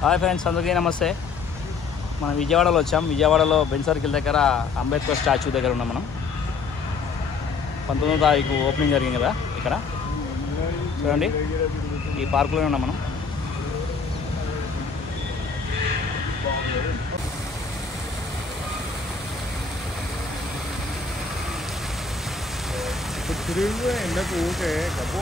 Hi friends, అందరికీ నమస్తే. మనం విజయవాడలో వచ్చాం. విజయవాడలో బెంజ్ సర్కిల్ దగ్గర అంబేద్కర్ స్టాచ్యూ దగ్గర ఉన్నాం. మనం 19వ తారీఖు ఓపెనింగ్ జరిగింది కదా. ఇక్కడ చూడండి, ఈ పార్కులోనే ఉన్నాం మనం. తిరిగి ఎండకు ఊకే గబ్బు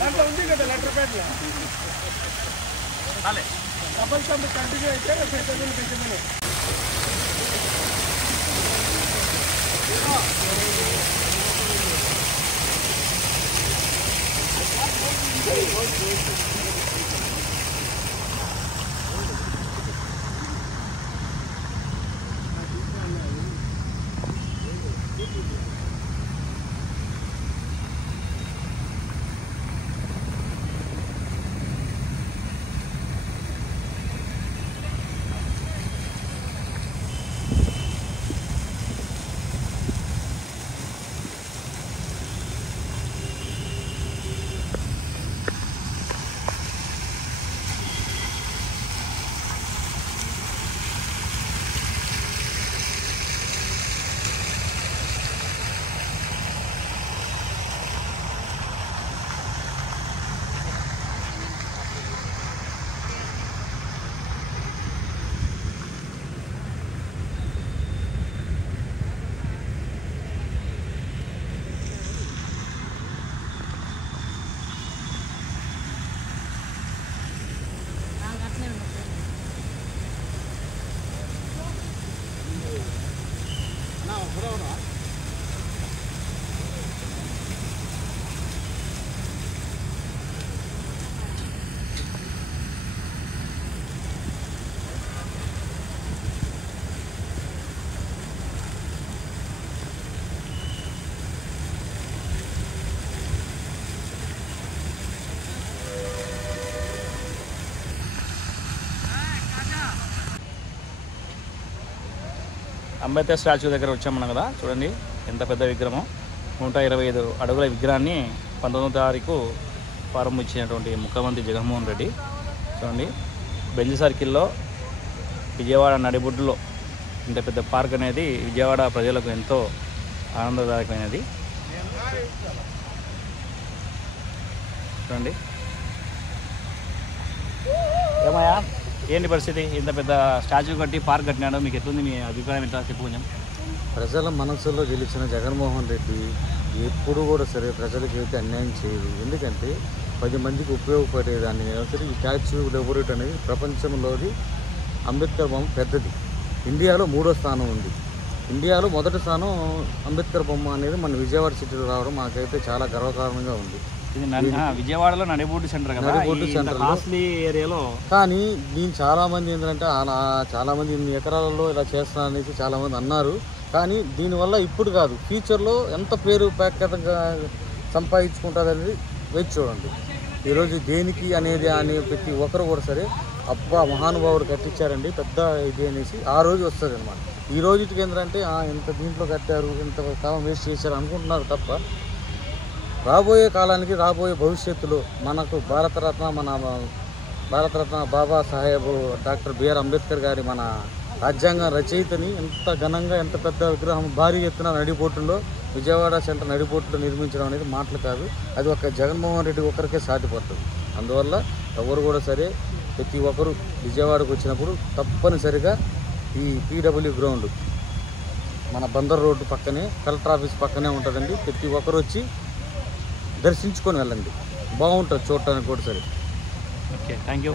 దాంట్లో ఉంది కదా లెటర్ ప్యాడ్లో డబల్ కమ్ కంటిన్యూ అయితే పెంచమని అంబేద్కర్ స్టాచ్యూ దగ్గర వచ్చాం మనం కదా. చూడండి ఎంత పెద్ద విగ్రహం. 125 అడుగుల విగ్రహాన్ని 19వ తారీఖు ప్రారంభించినటువంటి ముఖ్యమంత్రి జగన్మోహన్ రెడ్డి. చూడండి, బెంజ్ సర్కిల్లో విజయవాడ నడిబొడ్డులో ఇంత పెద్ద పార్క్ అనేది విజయవాడ ప్రజలకు ఎంతో ఆనందదాయకమైనది. చూడండి, ఏమయ్యా ఏంటి పరిస్థితి? ఇంత పెద్ద స్టాచ్యూ కట్టి పార్క్ కట్టినాడు, మీకు ఎట్లుంది? మీ అభిప్రాయం ఎట్లా చెప్పు కొంచెం. ప్రజల మనసులో గెలిచిన జగన్మోహన్ రెడ్డి ఎప్పుడు కూడా సరే ప్రజలకు అయితే అన్యాయం చేయదు. ఎందుకంటే 10 మందికి ఉపయోగపడేదాన్ని సరే ఈ స్టాచ్యూ డెకరేట్ అనేది ప్రపంచంలోది అంబేద్కర్ బొమ్మ పెద్దది. ఇండియాలో 3వ స్థానం ఉంది. ఇండియాలో మొదటి స్థానం అంబేద్కర్ బొమ్మ అనేది మన విజయవాడ సిటీలో రావడం మాకైతే చాలా గర్వకారణంగా ఉంది. ఇది విజయవాడలో నడిబొడ్డు సెంటర్ కదా, నడిబొడ్డు సెంటర్ కాస్ట్లీ ఏరియాలో. కానీ దీని చాలామంది ఏంటంటే చాలామంది ఇన్ని ఎకరాలలో ఇలా చేస్తారనేసి చాలామంది అన్నారు. కానీ దీనివల్ల ఇప్పుడు కాదు, ఫ్యూచర్లో ఎంత పేరు ప్రఖ్యాతంగా సంపాదించుకుంటుంది వేచి చూడండి. ఈరోజు దేనికి అనేది అని ప్రతి ఒక్కరు కూడా సరే అబ్బా మహానుభావుడు కట్టించారండి పెద్ద ఇది అనేసి ఆ రోజు వస్తుంది అనమాట. ఈ రోజుకి ఏంటంటే ఎంత దీంట్లో కట్టారు, ఎంత కాలం వేస్ట్ చేశారు అనుకుంటున్నారు తప్ప రాబోయే కాలానికి రాబోయే భవిష్యత్తులో మనకు భారతరత్న బాబా సాహెబ్ డాక్టర్ బిఆర్ అంబేద్కర్ గారి మన రాజ్యాంగ రచయితని ఎంత ఘనంగా ఎంత పెద్ద విగ్రహం భారీ ఎత్తున నడిపోటులో విజయవాడ సెంటర్ నడిపోటులో నిర్మించడం అనేది మాటలు కాదు. అది ఒక జగన్మోహన్ రెడ్డి ఒకరికే సాధ్యపడుతుంది. అందువల్ల ఎవరు కూడా సరే ప్రతి ఒక్కరు విజయవాడకు వచ్చినప్పుడు తప్పనిసరిగా ఈ పీడబ్ల్యూ గ్రౌండ్ మన బందర్ రోడ్డు పక్కనే కలెక్టర్ ఆఫీస్ పక్కనే ఉంటుందండి. ప్రతి ఒక్కరు వచ్చి దర్శించుకొని వెళ్ళండి, బాగుంటుంది చూడటానికి కూడా సరే. Okay, thank you.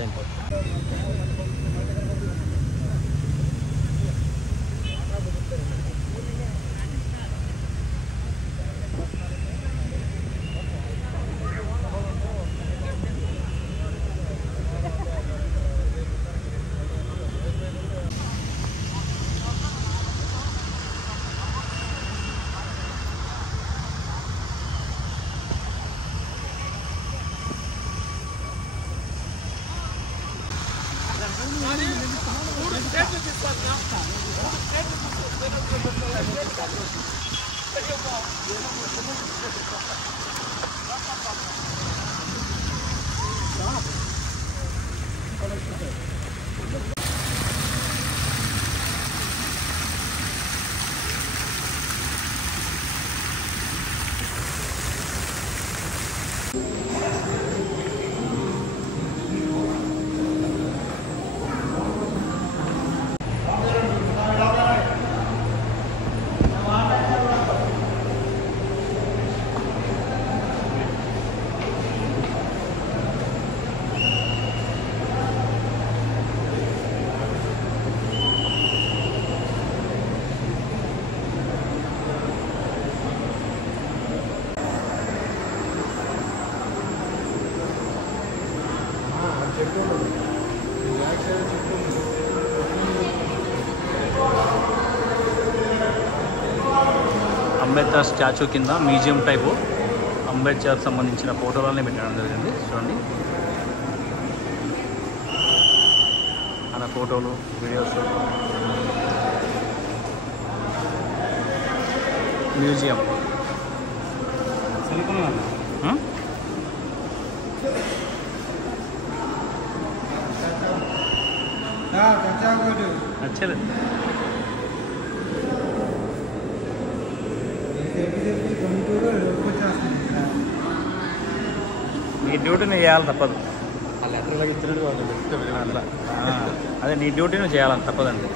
Ambedkar statue కింద మ్యూజియం టైపు అంబేద్కర్ సంబంధించిన ఫోటోలన్నీ పెట్టడం జరిగింది. చూడండి అలా ఫోటోలు, వీడియోస్, మ్యూజియం. నచ్చలేదు. నీ డ్యూటీ నువ్వు చేయాలి తప్పదు. అట్లా అదే నీ డ్యూటీ నువ్వు చేయాలని తప్పదండి.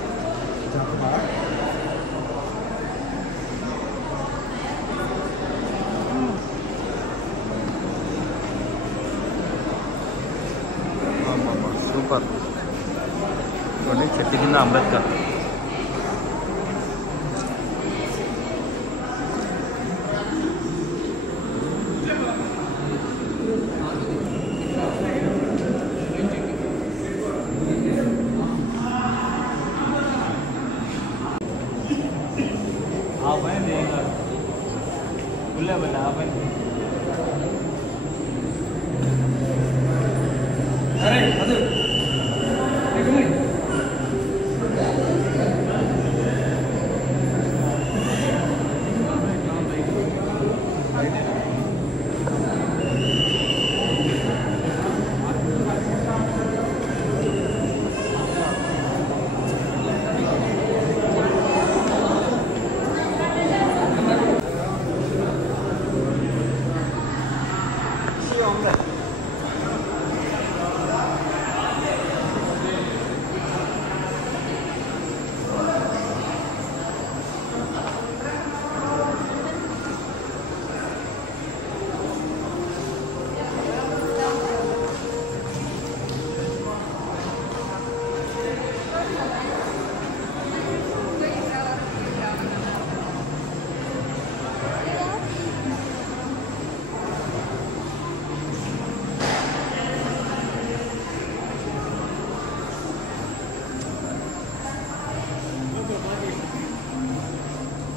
సూపర్. చూడండి చెట్టు కింద అంబేద్కర్.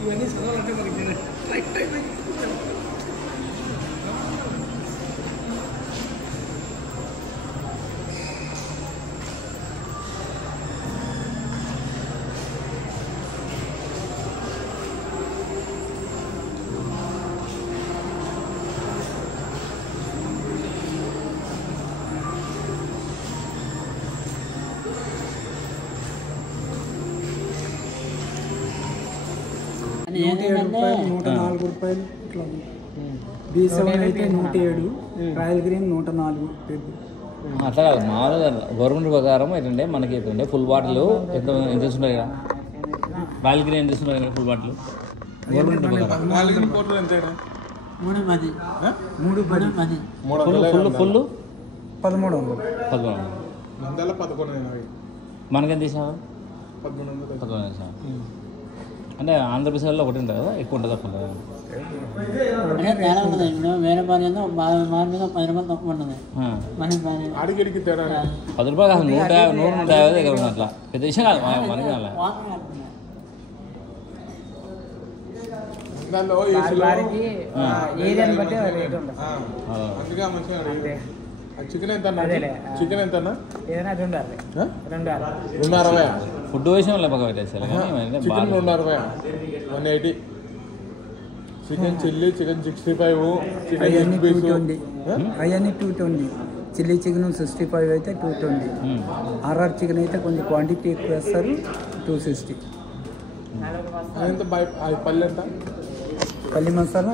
ఇవన్నీ చదవాలంటే మనకి రైట్ టైం. రూపాయలు, 104 రూపాయలు ఇట్లా ఉంది. B7 అయితే 107, రాయల్ గ్రీన్ 104 పెద్ద. అట్లా కాదు, మామూలుగా గవర్నమెంట్ ప్రకారం ఏంటంటే మనకి ఏంటంటే ఫుల్ బాటిల్ ఎంత తీసుకుంటారు కదా, రాయల్ గ్రీన్ ఎంత తీసుకుంటారు కదా ఫుల్ బాటిల్ గవర్నమెంట్ ప్రకారం. ఫుల్ 1300. మనకెంత తీసావా? 1300 తీసావా? అంటే ఆంధ్రప్రదేశ్లో ఒకటి ఉంటుంది కదా, ఎక్కువ ఉంటుంది అప్పుడు. తేడా ఉండదు. వేరే పని మా మీద 10 రూపాయలు తక్కువ ఉండదు. అడిగిడికి తేడా 10 రూపాయలు కాదు, 150 దగ్గర ఉంది. అట్లా పెద్ద విషయం కాదు మనకి. అందుకే మంచిగా చికెన్ ఎంత? చికెన్ ఎంత? ఏదైనా 260. ఆ? 260. ఫుడ్ విషయంలో బాగా పెట్టేసారు chicken 260, 180. Chicken chilli, chicken 65, chicken అవన్నీ లెగ్ పీసు. 220. అవన్నీ 220. చిల్లీ చికెన్ 65 అయితే 220. ఆర్ఆర్ చికెన్ అయితే కొంచెం క్వాంటిటీ ఎక్కువ వేస్తారు, 260. ఎంత పల్లె ఎంత? పల్లి మసాలా